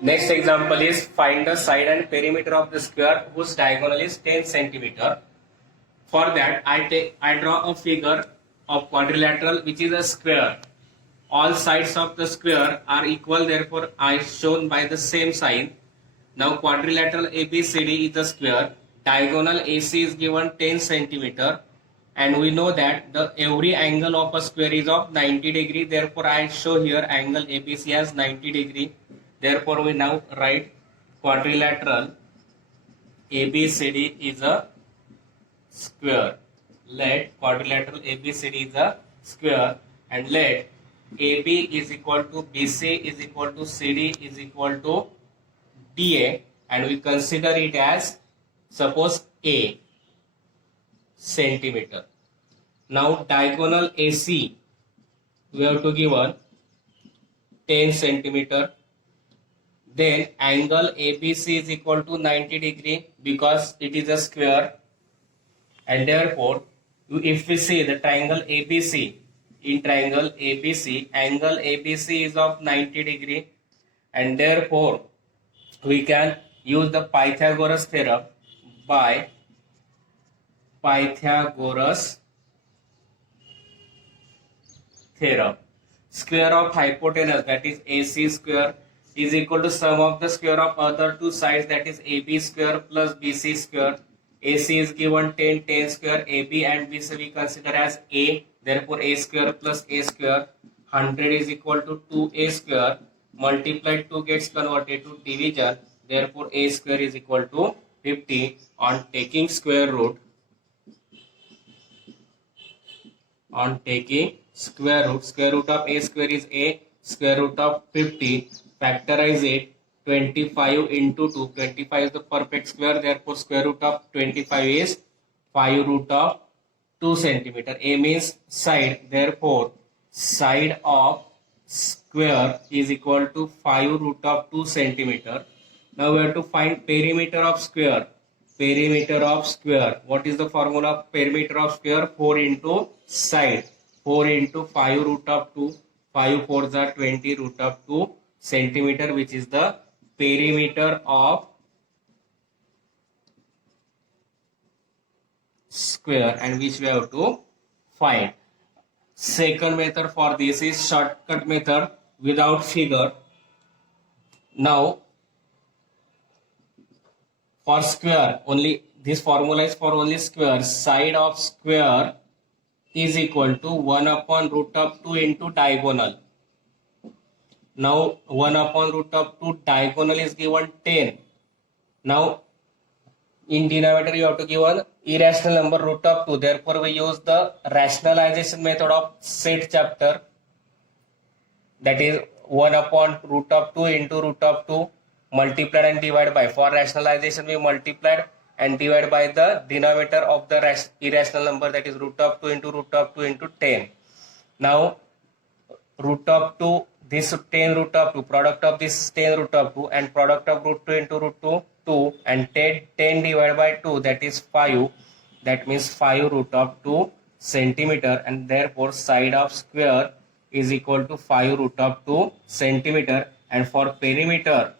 Next example is find the side and perimeter of the square whose diagonal is 10 centimeter. For that, I draw a figure of quadrilateral which is a square. All sides of the square are equal, therefore I shown by the same sign. Now quadrilateral ABCD is a square. Diagonal AC is given 10 centimeter, and we know that the every angle of a square is of 90 degree. Therefore I show here angle ABC as 90 degree. Therefore we now write quadrilateral ABCD is a square. Let quadrilateral ABCD is a square, and let AB is equal to BC is equal to CD is equal to DA, and we consider it as suppose A centimeter. Now diagonal AC we have to give 10 centimeter. Then angle ABC is equal to 90 degree because it is a square, and therefore if we see the triangle ABC, in triangle ABC, angle ABC is of 90 degree, and therefore we can use the Pythagoras theorem. By Pythagoras theorem, square of hypotenuse, that is AC square, is equal to sum of the square of other two sides, that is AB square plus BC square. AC is given 10, 10 square, AB and BC we consider as A, therefore A square plus A square, 100 is equal to 2A square, multiplied 2 gets converted to division, therefore A square is equal to 50. On taking square root, square root of A square is A, square root of 50, factorize it, 25 into 2, 25 is the perfect square, therefore square root of 25 is 5 root of 2 centimeter. A means side, therefore side of square is equal to 5 root of 2 centimeter. Now we have to find perimeter of square. Perimeter of square. What is the formula of perimeter of square? 4 into side. 4 into 5 root of 2. 5 4s are 20 root of 2 centimeter, which is the perimeter of square, and which we have to find. Second method for this is shortcut method without figure. Now for square, only this formula is for only square. Side of square is equal to 1 upon root of 2 into diagonal. Now 1 upon root of 2 diagonal is given 10. Now in denominator you have to give an irrational number root of 2. Therefore we use the rationalization method of set chapter, that is 1 upon root of 2 into root of 2 multiplied and divided by. For rationalization we multiplied and divided by the denominator of the irrational number, that is root of 2 into 10. Now root of 2, this 10 root of 2, product of this 10 root of 2 and product of root 2 into root 2, 2, and 10 divided by 2, that is 5, that means 5 root of 2 centimeter, and therefore side of square is equal to 5 root of 2 centimeter. And for perimeter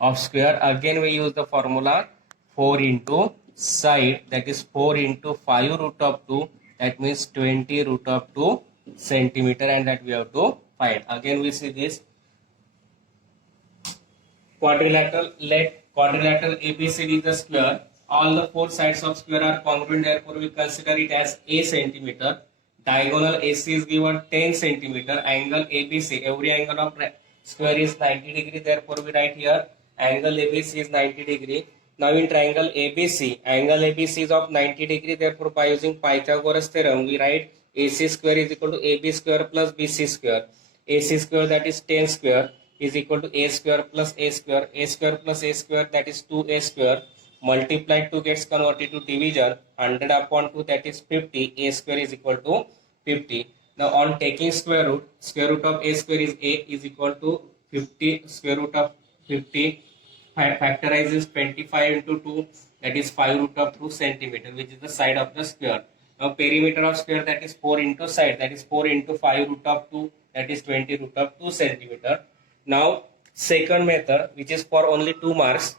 of square, again we use the formula 4 into side, that is 4 into 5 root of 2, that means 20 root of 2 centimeter, and that we have to find. Again we see this quadrilateral. Let quadrilateral ABCD is the square. All the four sides of square are congruent, therefore we consider it as A centimeter. Diagonal AC is given 10 centimeter. Angle ABC, every angle of square is 90 degree, therefore we write here angle ABC is 90 degree. Now in triangle ABC, angle ABC is of 90 degree, therefore by using Pythagoras theorem we write AC square is equal to AB square plus BC square. AC square, that is 10 square, is equal to A square plus A square. A square plus A square, that is 2A square. Multiplied 2 gets converted to division. 100 upon 2, that is 50. A square is equal to 50. Now on taking square root of A square is A is equal to 50. Square root of 50 factorizes 25 into 2, that is 5 root of 2 centimeter, which is the side of the square. Now perimeter of square, that is 4 into side, that is 4 into 5 root of 2, that is 20 root of 2 centimeter. Now Second method, which is for only 2 marks,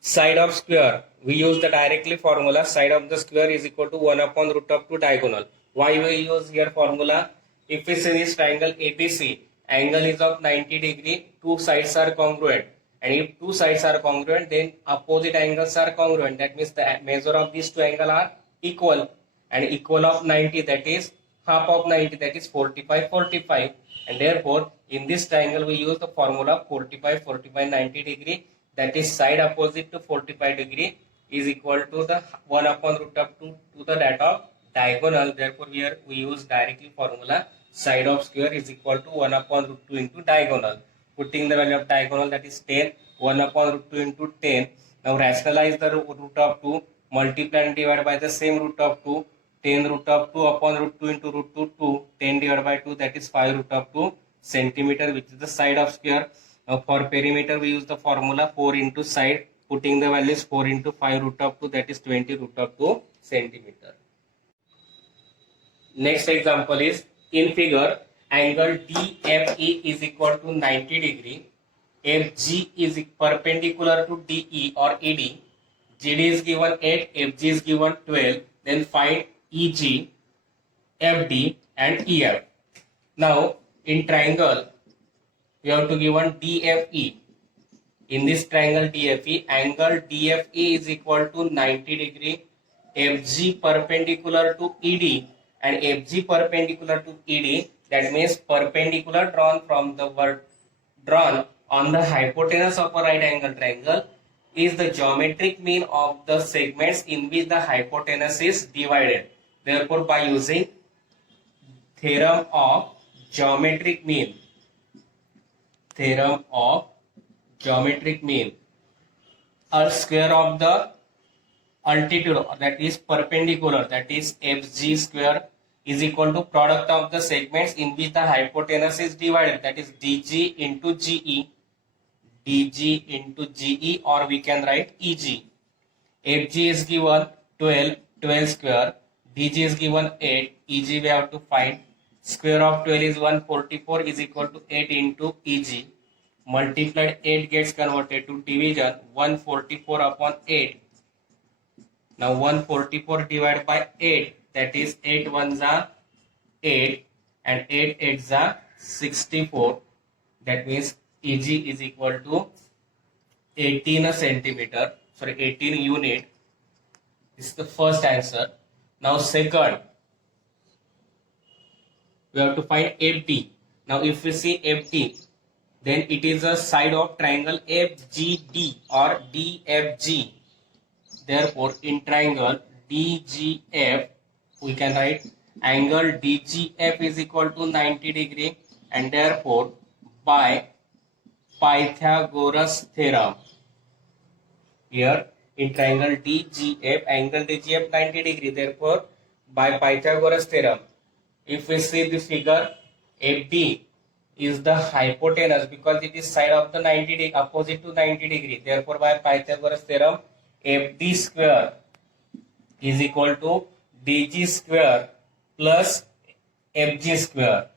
side of square. We use the directly formula side of the square is equal to 1 upon root of 2 diagonal. Why we use here formula? If we see this triangle ABC, angle is of 90 degree, two sides are congruent. And if two sides are congruent, then opposite angles are congruent. That means the measure of these two angles are equal. And equal of 90, that is half of 90, that is 45, 45. And therefore, in this triangle, we use the formula 45, 45, 90 degree. That is side opposite to 45 degree is equal to the 1 upon root of 2 to the that of diagonal. Therefore, here we use directly formula side of square is equal to 1 upon root 2 into diagonal. Putting the value of diagonal, that is 10, 1 upon root 2 into 10. Now rationalize the root of 2, multiply and divide by the same root of 2. 10 root of 2 upon root 2 into root 2, 2. 10 divided by 2, that is 5 root of 2 centimeter, which is the side of square. Now for perimeter, we use the formula 4 into side. Putting the values 4 into 5 root of 2, that is 20 root of 2 centimeter. Next example is, in figure, angle DFE is equal to 90 degree. FG is perpendicular to DE or ED. GD is given 8, FG is given 12. Then find EG, FD and EF. Now in triangle, we have to given DFE. In this triangle DFE, angle DFE is equal to 90 degree. FG perpendicular to ED and FG perpendicular to ED. That means perpendicular drawn from the word drawn on the hypotenuse of a right angle triangle is the geometric mean of the segments in which the hypotenuse is divided. Therefore, by using theorem of geometric mean, a square of the altitude, that is perpendicular, that is FG square, is equal to product of the segments in which the hypotenuse is divided, that is DG into GE. DG into GE, or we can write EG. FG is given 12, 12 square. DG is given 8. EG we have to find. Square of 12 is 144 is equal to 8 into EG. Multiplied 8 gets converted to division, 144 upon 8. Now 144 divided by 8, that is 8 ones are 8 and 8 eights are 64. That means EG is equal to 18 centimeter, 18 unit. This is the first answer. Now second, we have to find FD. Now if we see FD, then it is a side of triangle FGD or DFG. Therefore, in triangle DGF, we can write angle DGF is equal to 90 degree, and therefore by Pythagoras theorem, here in triangle DGF, angle DGF 90 degree. Therefore, by Pythagoras theorem, if we see the figure, FD is the hypotenuse because it is side of the 90 degree, opposite to 90 degree. Therefore, by Pythagoras theorem, FD square is equal to DG square plus FG square.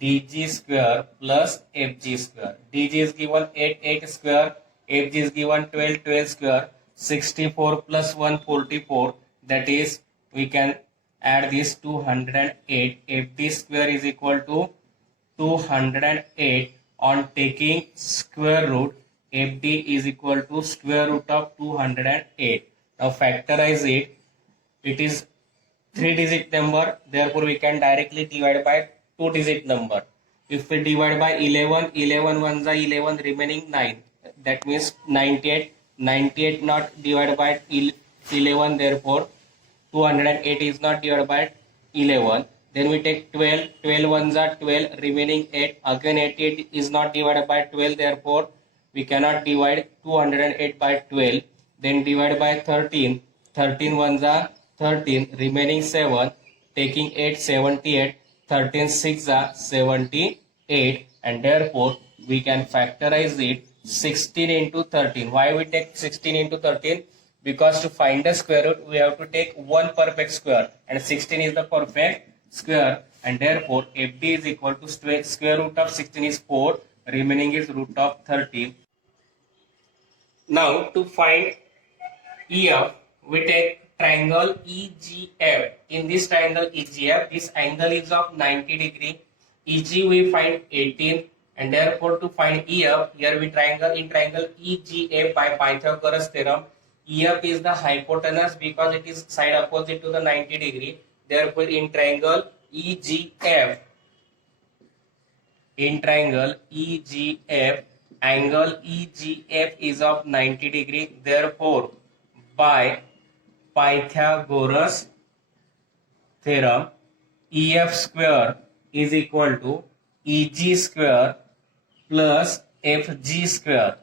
DG square plus FG square. DG is given 8, 8 square. FG is given 12, 12 square. 64 plus 144. That is, we can add this 208. FD square is equal to 208. On taking square root, FD is equal to square root of 208. Now factorize it. It is 3-digit number. Therefore, we can directly divide by 2-digit number. If we divide by 11, 11 ones are 11, remaining 9. That means 98. 98 not divided by 11. Therefore, 208 is not divided by 11. Then we take 12. 12 ones are 12, remaining 8. Again 88 is not divided by 12. Therefore, we cannot divide 208 by 12. Then divide by 13. 13 ones are 13, remaining 7. Taking 8, 78. 13 6 are 78, and therefore we can factorize it 16 into 13. Why we take 16 into 13? Because to find the square root, we have to take one perfect square, and 16 is the perfect square, and therefore FD is equal to square root of 16 is 4. remaining is root of 13. Now to find EF, we take triangle EGF. In this triangle EGF, this angle is of 90 degree. EG we find 18, and therefore to find EF, here we triangle EGF by Pythagoras theorem. EF is the hypotenuse because it is side opposite to the 90 degree. Therefore in triangle EGF, angle EGF is of 90 degree. Therefore by Pythagoras theorem, EF square is equal to EG square plus FG square.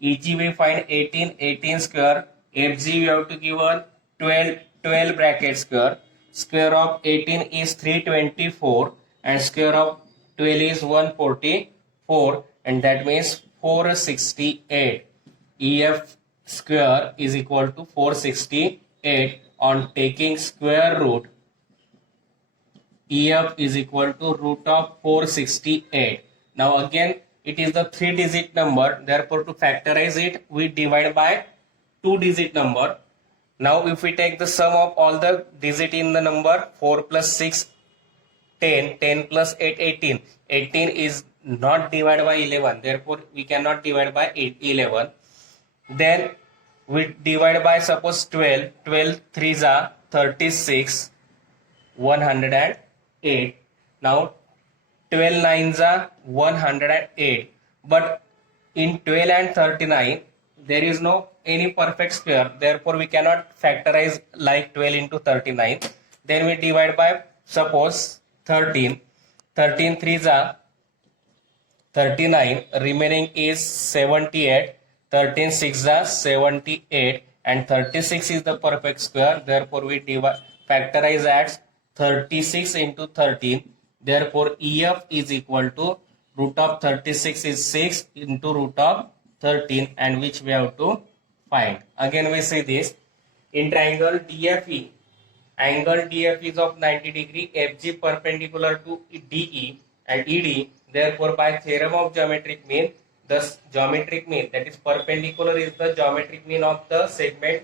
EG we find 18 square, FG we have to give on 12 bracket square. Square of 18 is 324 and square of 12 is 144, and that means 468. EF square is equal to 468. On taking square root, EF is equal to root of 468. Now again it is the 3-digit number, therefore to factorize it we divide by 2-digit number. Now if we take the sum of all the digit in the number, 4 plus 6 10, 10 plus 8 18. 18 is not divided by 11, therefore we cannot divide by 11. Then we divide by suppose 12, 12 3s are 36, 108. Now 12 9s are 108, but in 12 and 39 there is no any perfect square, therefore we cannot factorize like 12 into 39. Then we divide by suppose 13, 13 3s are 39, remaining is 78, 13 6s are 78, and 36 is the perfect square, therefore we factorize as 36 into 13. Therefore EF is equal to root of 36 is 6 into root of 13, and which we have to find. Again we see this in triangle DFE. Angle DF is of 90 degree, FG perpendicular to DE and ED. Therefore by theorem of geometric mean, the geometric mean, that is perpendicular, is the geometric mean of the segment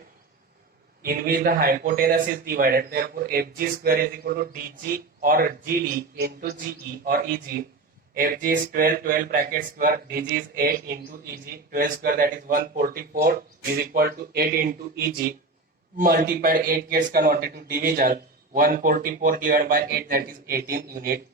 in which the hypotenuse is divided. Therefore FG square is equal to DG or GD into GE or EG. FG is 12 bracket square, DG is 8 into EG. 12 square, that is 144, is equal to 8 into EG. Multiplied 8 gets converted to division. 144 divided by 8, that is 18 unit.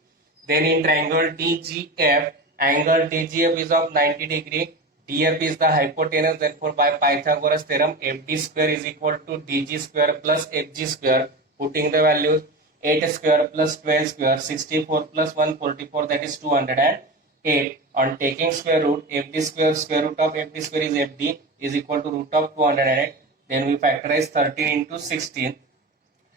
Then in triangle DGF, angle DGF is of 90 degree. DF is the hypotenuse, therefore by Pythagoras theorem FD square is equal to DG square plus FG square. Putting the values, 8 square plus 12 square, 64 plus 144, that is 208. On taking square root, FD square root of FD square is FD is equal to root of 208. Then we factorize 13 into 16.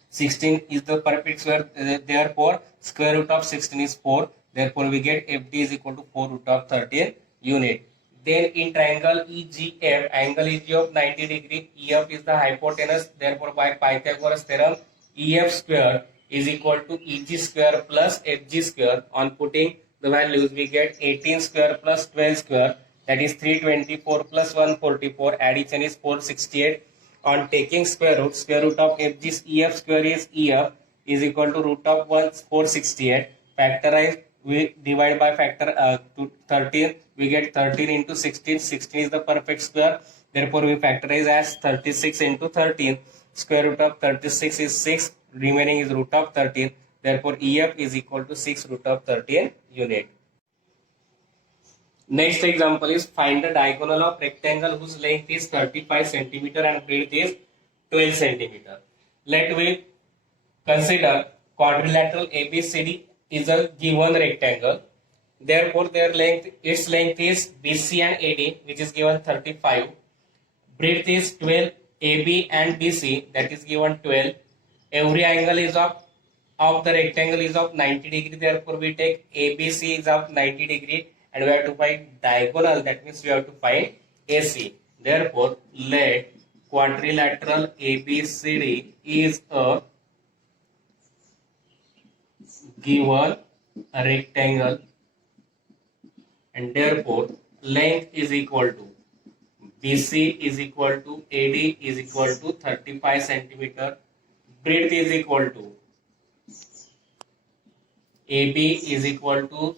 16 is the perfect square, therefore square root of 16 is 4. Therefore we get FD is equal to 4 root of 13 unit. Then in triangle EGF, angle EG of 90 degree, EF is the hypotenuse, therefore by Pythagoras theorem EF square is equal to EG square plus FG square. On putting the values, we get 18 square plus 12 square, that is 324 plus 144, addition is 468. On taking square root of FG's EF square is EF is equal to root of 468. Factorize, we divide by factor to 13, we get 13 into 16. 16 is the perfect square, therefore we factorize as 36 into 13. Square root of 36 is 6, remaining is root of 13. Therefore EF is equal to 6 root of 13 unit. Next example is find the diagonal of rectangle whose length is 35 centimeter and breadth is 12 centimeter. Let we consider quadrilateral ABCD is a given rectangle. Therefore its length is BC and AD, which is given 35. Breadth is 12, AB and BC, that is given 12. Every angle is of the rectangle is of 90 degree. Therefore we take ABC is of 90 degree. And we have to find diagonal, that means we have to find AC. Therefore, let quadrilateral ABCD is a given rectangle and therefore length is equal to BC is equal to AD is equal to 35 centimeter. Breadth is equal to AB is equal to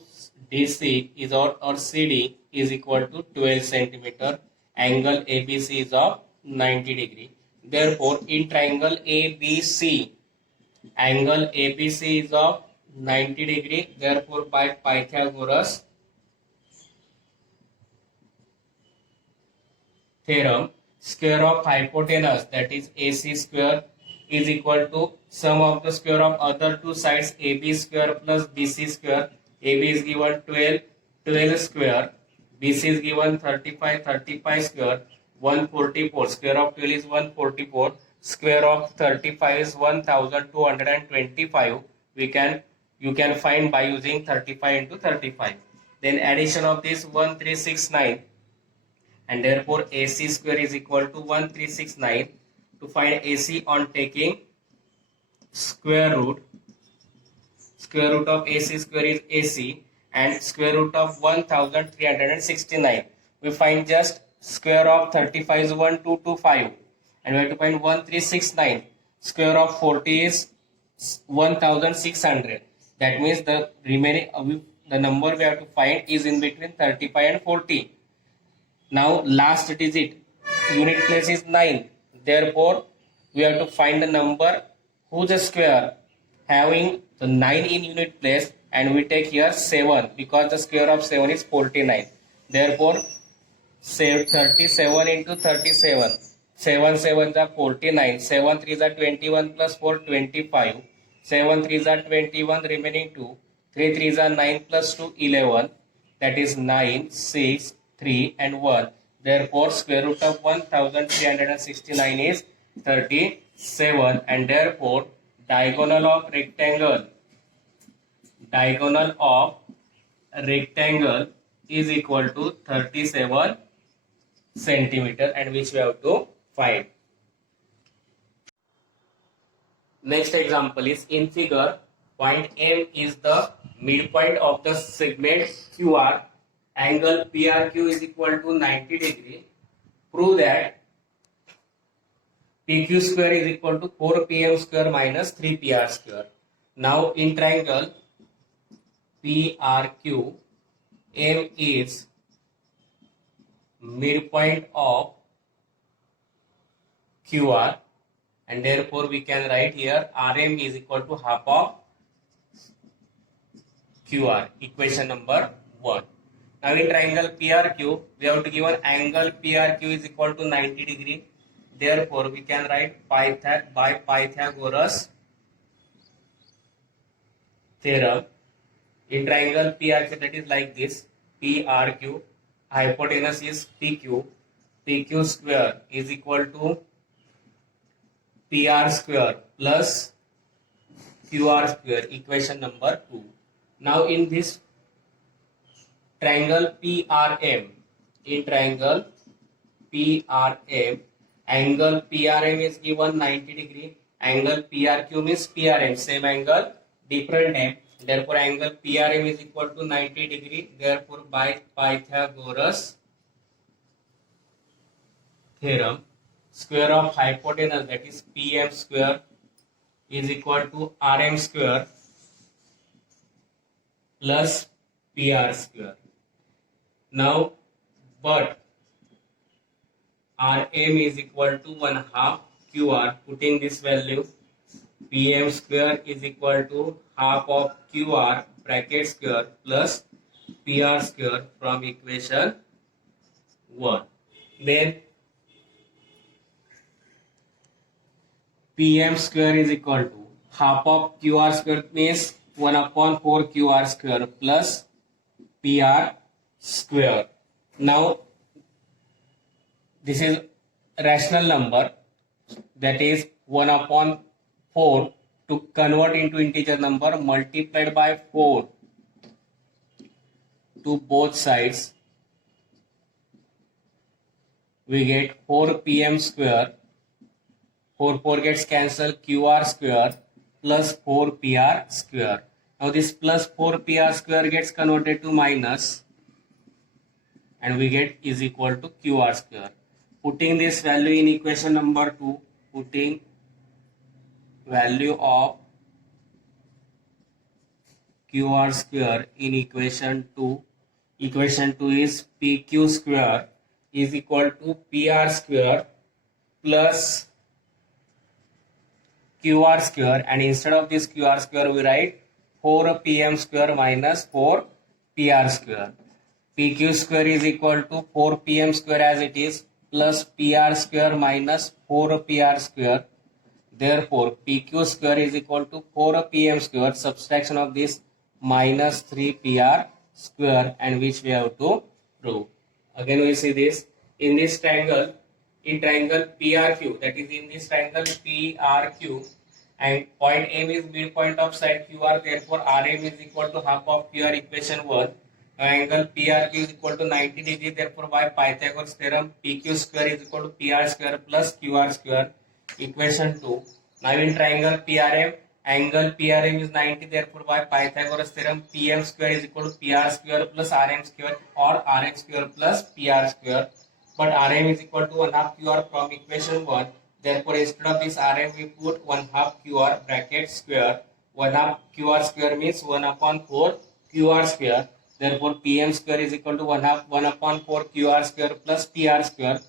DC is or CD is equal to 12 centimeter. Angle ABC is of 90 degree. Therefore, in triangle ABC, angle ABC is of 90 degree. Therefore, by Pythagoras theorem, square of hypotenuse, that is AC square, is equal to sum of the square of other two sides AB square plus BC square. AB is given 12, 12 square. BC is given 35, 35 square. 144. Square of 12 is 144. Square of 35 is 1225. You can find by using 35 into 35. Then addition of this 1369, and therefore AC square is equal to 1369. To find AC on taking square root of AC square is AC, and square root of 1369. We find just square of 35 is 1225, and we have to find 1369. Square of 40 is 1600. That means the remaining the number we have to find is in between 35 and 40. Now last digit unit place is 9. Therefore, we have to find the number whose square having the 9 in unit place, and we take here 7 because the square of 7 is 49. Therefore, say 37 into 37. 7 7s are 49. 7 3s are 21 plus 4 25. 7 3s are 21 remaining 2. 3 3s are 9 plus 2 11. That is 9, 6, 3 and 1. Therefore, square root of 1369 is 37, and therefore diagonal of rectangle is equal to 37 centimeter, and which we have to find. Next example is in figure, point M is the midpoint of the segment QR. Angle PRQ is equal to 90 degree. Prove that PQ square is equal to 4PM square minus 3PR square. Now in triangle PRQ, M is midpoint of QR, and therefore we can write here RM is equal to half of QR. Equation number 1. Now in triangle PRQ, we have to give an angle PRQ is equal to 90 degree. Therefore, we can write by Pythagoras theorem. In triangle PRQ, that is like this: PRQ, hypotenuse is PQ. PQ square is equal to PR square plus QR square. Equation number 2. Now in this triangle PRM, angle PRM is given 90 degree. Angle PRQ means PRM, same angle, different name. Therefore, angle PRM is equal to 90 degree. Therefore, by Pythagoras theorem, square of hypotenuse, that is PM square, is equal to RM square plus PR square. Now, but RM is equal to 1/2 QR. Putting this value, PM square is equal to half of QR bracket square plus PR square from equation 1. Then PM square is equal to half of QR square means 1/4 QR square plus PR square. Now this is rational number, that is 1/4. To convert into integer number, multiplied by 4 to both sides, we get 4 PM square. 4 gets cancelled, QR square plus 4 PR square. Now this plus 4 PR square gets converted to minus and we get is equal to QR square. Putting this value in equation number 2, putting value of QR square in equation 2. Equation 2 is PQ square is equal to PR square plus QR square, and instead of this QR square we write 4 PM square minus 4 PR square. PQ square is equal to 4 PM square as it is plus PR square minus 4 PR square. Therefore, PQ square is equal to 4 PM square, subtraction of this minus 3 PR square, and which we have to prove. Again we see this in this triangle, in triangle PRQ, that is in this triangle PRQ, and point M is midpoint of side QR, therefore RM is equal to half of QR, equation 1. Angle PRQ is equal to 90 degree, therefore by Pythagoras theorem PQ square is equal to PR square plus QR square, equation 2. Now in triangle PRM, angle PRM is 90, therefore by Pythagoras theorem PM square is equal to PR square plus RM square, or RM square plus PR square, but RM is equal to 1 half QR from equation 1. Therefore instead of this RM we put 1 half QR bracket square. 1 half QR square means 1 upon 4 QR square. Therefore PM square is equal to 1 half 1 upon 4 QR square plus PR square,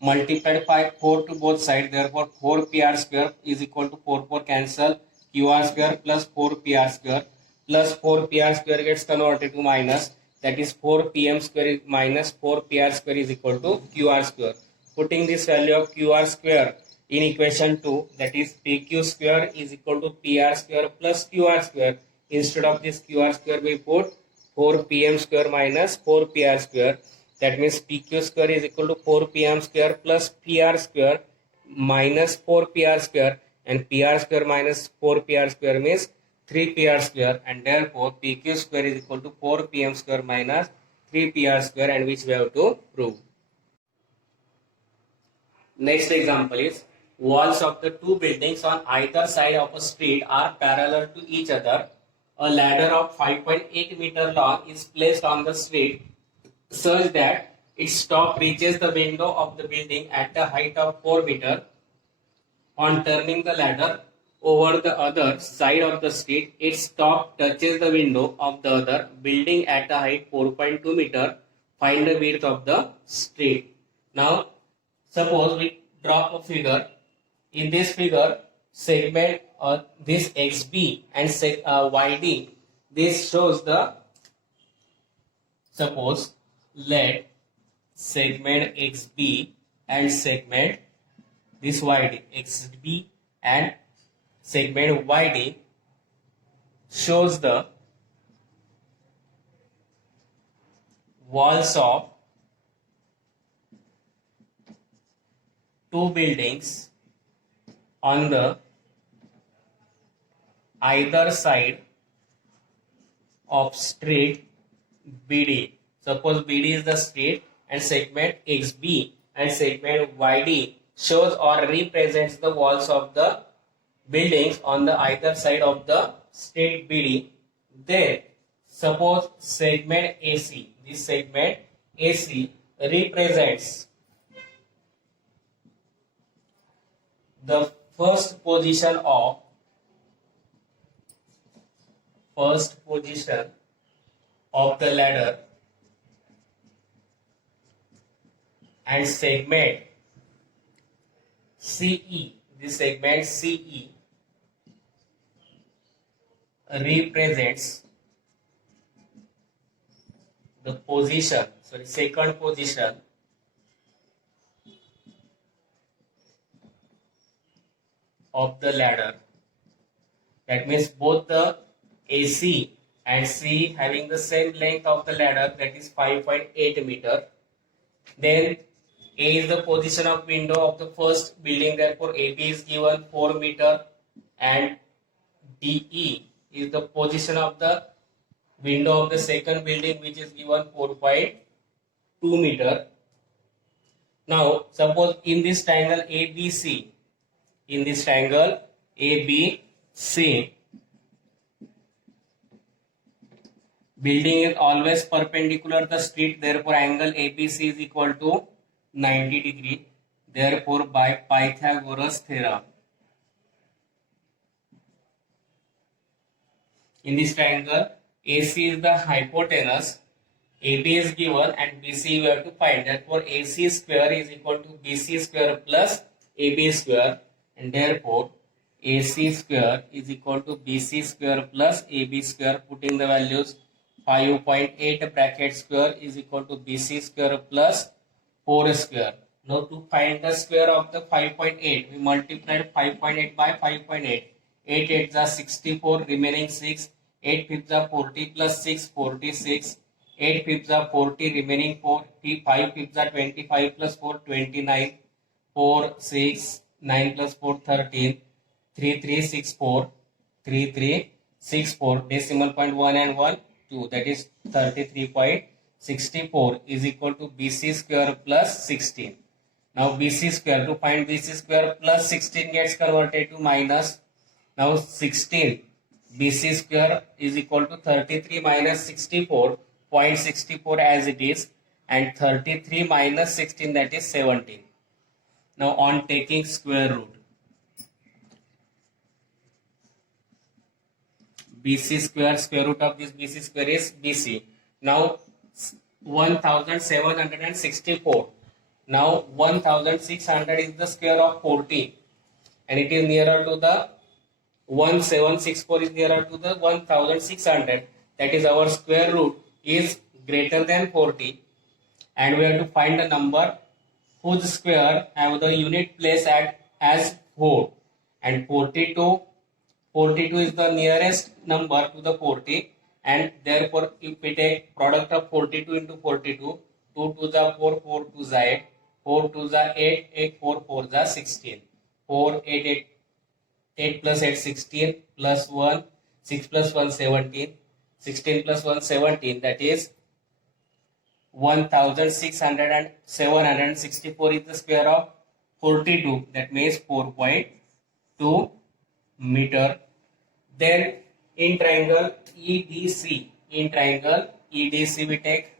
multiplied by 4 to both sides. Therefore 4 PR square is equal to 4 cancel, QR square plus 4 PR square plus 4 PR square gets converted to minus, that is 4 PM square is minus 4 PR square is equal to QR square. Putting this value of QR square in equation 2, that is PQ square is equal to PR square plus QR square. Instead of this QR square we put 4 PM square minus 4 PR square. That means PQ square is equal to 4 PM square plus PR square minus 4 PR square, and PR square minus 4 PR square means 3 PR square, and therefore PQ square is equal to 4 PM square minus 3 PR square, and which we have to prove. Next example is walls of the two buildings on either side of a street are parallel to each other. A ladder of 5.8 meter long is placed on the street such that its top reaches the window of the building at the height of 4 meter. On turning the ladder over the other side of the street, its top touches the window of the other building at a height 4.2 meter. Find the width of the street. Now, suppose we draw a figure. In this figure, segment this XB and YD, this shows the, suppose let segment XB and segment this YD, XB and segment YD shows the walls of two buildings on the either side of street BD. Suppose BD is the street and segment XB and segment YD shows or represents the walls of the buildings on the either side of the street BD. Then suppose segment AC, this segment AC represents the first position of the ladder, and segment CE, this segment CE represents the position, second position of the ladder. That means both the AC and CE having the same length of the ladder, that is 5.8 meter. Then A is the position of window of the first building, therefore AB is given 4 meter, and DE is the position of the window of the second building, which is given 4.2 meter. Now suppose in this triangle ABC, in this triangle ABC, Building is always perpendicular to the street, therefore angle ABC is equal to 90 degree. Therefore, by Pythagoras theorem, in this triangle, AC is the hypotenuse, AB is given and BC we have to find. Therefore, AC square is equal to BC square plus AB square, and therefore AC square is equal to BC square plus AB square. Putting the values, 5.8 bracket square is equal to BC square plus 4 square. Now to find the square of the 5.8, we multiplied 5.8 by 5.8. 8 8 are 64, remaining 6. 8 fifths are 40 plus 6, 46. 8 fifths are 40, remaining 4. 5 fifths are 25 plus 4, 29. 4, 6, 9 plus 4, 13. 3, 3, 6, 4. 3, 3, 6, 4. Decimal point 1 and 1, 2. That is 33.64 is equal to BC square plus 16. Now BC square, to find BC square plus 16 gets converted to minus. Now 16 BC square is equal to 33 minus 64.64 as it is, and 33 minus 16, that is 17. Now on taking square root, BC square, square root of this BC square is BC. Now 1764. Now 1600 is the square of 40, and it is nearer to the 1764 is nearer to the 1600. That is, our square root is greater than 40, and we have to find a number whose square have the unit place at as 4, and 42 is the nearest number to the 40, and therefore if we take product of 42 into 42, 2 to the 4, 4 to the 8, 4 to the 8, 8 4 4 the 16, 4 8 8 8 plus 8 16 plus 1 6 plus 1 17, 16 plus 1 17, that is 1664 is the square of 42, that means 4.2 meter. Then in triangle EDC, we take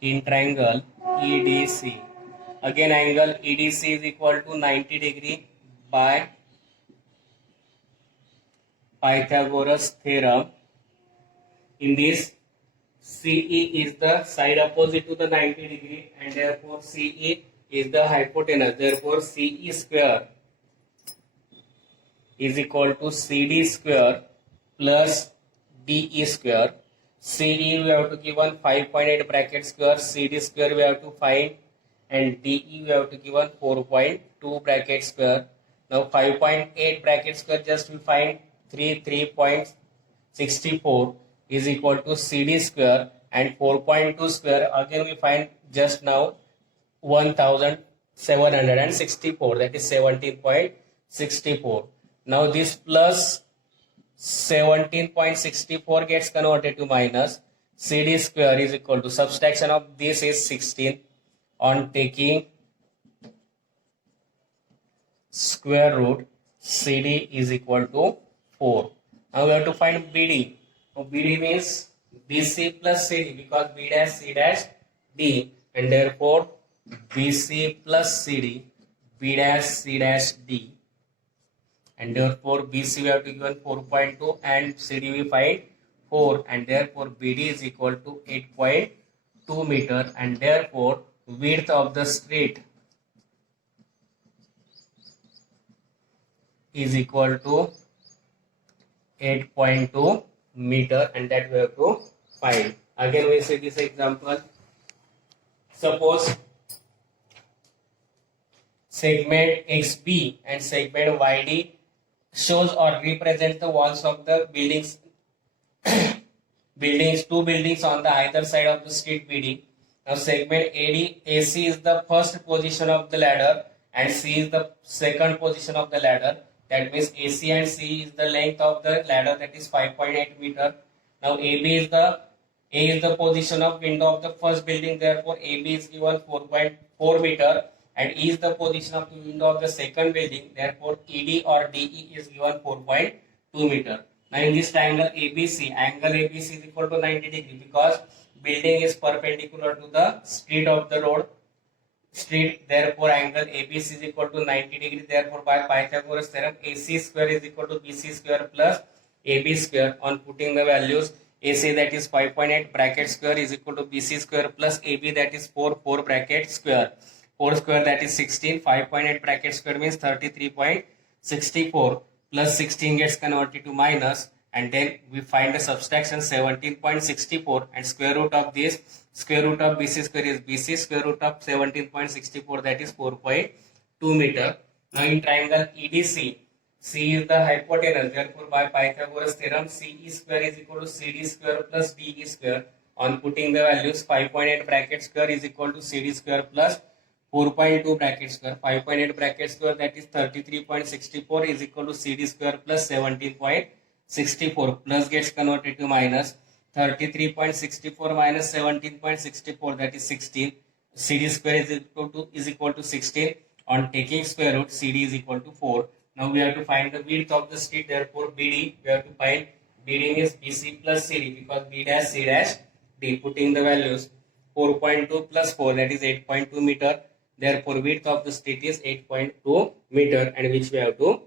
in triangle EDC. Again, angle EDC is equal to 90 degree by Pythagoras theorem. In this, CE is the side opposite to the 90 degree, and therefore CE is the hypotenuse. Therefore CE square is equal to CD square plus DE square. CE we have to give 5.8 bracket square, CD square we have to find, and DE we have to give 4.2 bracket square. Now 5.8 bracket square just we find 3.64 is equal to CD square, and 4.2 square again we find just now 1764, that is 17.64. Now this plus 17.64 gets converted to minus. CD square is equal to, subtraction of this is 16 on taking square root. CD is equal to 4. Now we have to find BD. Now BD means BC plus CD, because B dash C dash D, and therefore BC plus CD, B dash C dash D, and therefore BC we have to given 4.2 and CD we find 4, and therefore BD is equal to 8.2 meter, and therefore width of the street is equal to 8.2 meter, and that we have to find. Again we see this example. Suppose segment XB and segment YD shows or represents the walls of the buildings two buildings on the either side of the street BD. Now segment AD, AC is the first position of the ladder and C is the second position of the ladder. That means AC and C is the length of the ladder, that is 5.8 meter. Now AB is the position of window of the first building, therefore AB is given 4.4 meter, and E is the position of the window of the second building, therefore ED or DE is given 4.2 meter. Now in this triangle ABC, angle ABC is equal to 90 degree because building is perpendicular to the street of the road. Therefore angle ABC is equal to 90 degree. Therefore by Pythagoras theorem, AC square is equal to BC square plus AB square. On putting the values, AC that is 5.8 bracket square is equal to BC square plus AB that is 4 bracket square. 4 square that is 16. 5.8 bracket square means 33.64 plus 16 gets converted to minus, and then we find the subtraction 17.64, and square root of this, square root of BC square is BC, square root of 17.64 that is 4.2 meter. Now in triangle EDC, C is the hypotenuse. Therefore by Pythagoras theorem, CE square is equal to CD square plus DE square. On putting the values, 5.8 bracket square is equal to CD square plus 4.2 bracket square. 5.8 bracket square that is 33.64 is equal to CD square plus 17.64, plus gets converted to minus. 33.64 minus 17.64 that is 16. CD square is equal to 16. On taking square root, CD is equal to 4. Now we have to find the width of the street. Therefore BD, we have to find BD is BC plus CD because B dash C dash D. Putting the values, 4.2 plus 4 that is 8.2 meter. Therefore width of the street is 8.2 meter, and which we have to